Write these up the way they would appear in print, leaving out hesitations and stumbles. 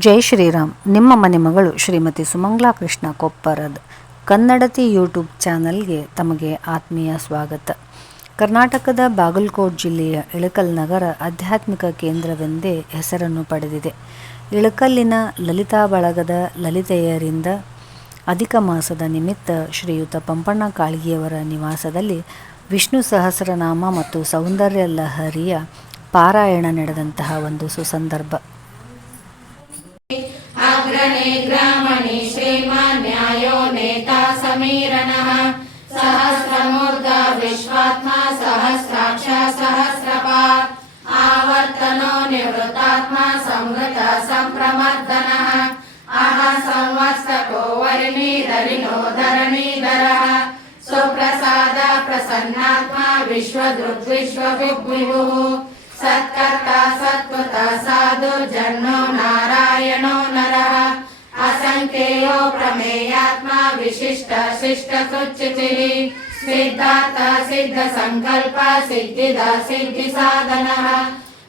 ಜೈ ಶ್ರೀರಾಮ್. ನಿಮ್ಮ ಮನೆ ಮಗಳು ಶ್ರೀಮತಿ ಸುಮಂಗ್ಲಾ ಕೃಷ್ಣ ಕೊಪ್ಪರದ್ ಕನ್ನಡತಿ ಯೂಟ್ಯೂಬ್ ಚಾನಲ್ಗೆ ತಮಗೆ ಆತ್ಮೀಯ ಸ್ವಾಗತ. ಕರ್ನಾಟಕದ ಬಾಗಲಕೋಟ್ ಜಿಲ್ಲೆಯ ಇಳಕಲ್ ನಗರ ಆಧ್ಯಾತ್ಮಿಕ ಕೇಂದ್ರವೆಂದೇ ಹೆಸರನ್ನು ಪಡೆದಿದೆ. ಇಳಕಲ್ಲಿನ ಲಲಿತಾ ಬಳಗದ ಲಲಿತೆಯರಿಂದ ಅಧಿಕ ಮಾಸದ ನಿಮಿತ್ತ ಶ್ರೀಯುತ ಪಂಪಣ್ಣ ಕಾಳ್ಗಿಯವರ ನಿವಾಸದಲ್ಲಿ ವಿಷ್ಣು ಸಹಸ್ರನಾಮ ಮತ್ತು ಸೌಂದರ್ಯ ಲಹರಿಯ ಪಾರಾಯಣ ನಡೆದಂತಹ ಒಂದು ಸುಸಂದರ್ಭ. ಅಗ್ರಣೇ ಗ್ರಾಮಣಿ ಶ್ರೀಮಾನ್ ನ್ಯಾಯೋ ನೇತಾ ಸಮೀರಣಃ ಸಹಸ್ರಮೂರ್ಧ ವಿಶ್ವಾತ್ಮ ಸಹಸ್ರಾಕ್ಷ ಸಹಸ್ರಪಾತ್ ಆವರ್ತನೋ ನಿವೃತ್ತಾತ್ಮ ಸಂವೃತ ಸಂಪ್ರಮರ್ದನಃ ಅಹ ಸಂವತ್ಸಕೋ ವರಿಣೀಧರಿಣೋ ಧರಣೀಧರಃ ಸುಪ್ರಸಾದ ಪ್ರಸನ್ನಾತ್ಮ ವಿಶ್ವದೃಗ್ವಿಶ್ವವಿಭುಃ ಸತ್ಕರ್ತ ಸತ್ಕೃತ ಸಾಧು ಜನ್ನೋ ನಾರಾಯಣೋ ನರಃ ಅಸಂಖ್ಯೇಯೋ ಪ್ರಮೇಯಾತ್ಮ ವಿಶಿಷ್ಟ ಶಿಷ್ಟ ಸುಚ್ಯುತಿಃ ಸಿದ್ಧಾರ್ಥ ಸಿದ್ಧ ಸಂಕಲ್ಪ ಸಿದ್ಧಿದ ಸಿದ್ಧಿ ಸಾಧನಃ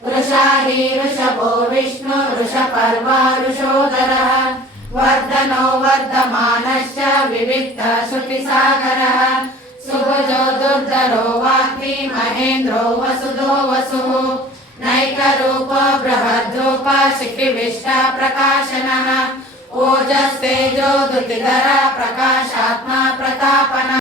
ವೃಷಾಹಿ ಋಷಭೋ ವಿಷ್ಣು ಋಷಪರ್ವ ಋಷೋದರಃ ವರ್ಧನೋ ವರ್ಧಮಾನಶ್ಚ ವಿವಿಕ್ತ ಶ್ರುತಿಸಾಗರಃ ಸುಭುಜೋ ದುರ್ಧರೋ ವಾಗ್ಮಿ ಮಹೇಂದ್ರೋ ವಸುಧೋ ವಸುಃ ನೈಕರೂಪ ಬೃಹದ್ರೂಪ ಶಿಖಿವಿಷ್ಟ ಪ್ರಕಾಶನಃ ಓಜಸ್ತೇಜೋ ಧೃತಿಧರ ಪ್ರಕಾಶಾತ್ಮ ಪ್ರತಾಪನಃ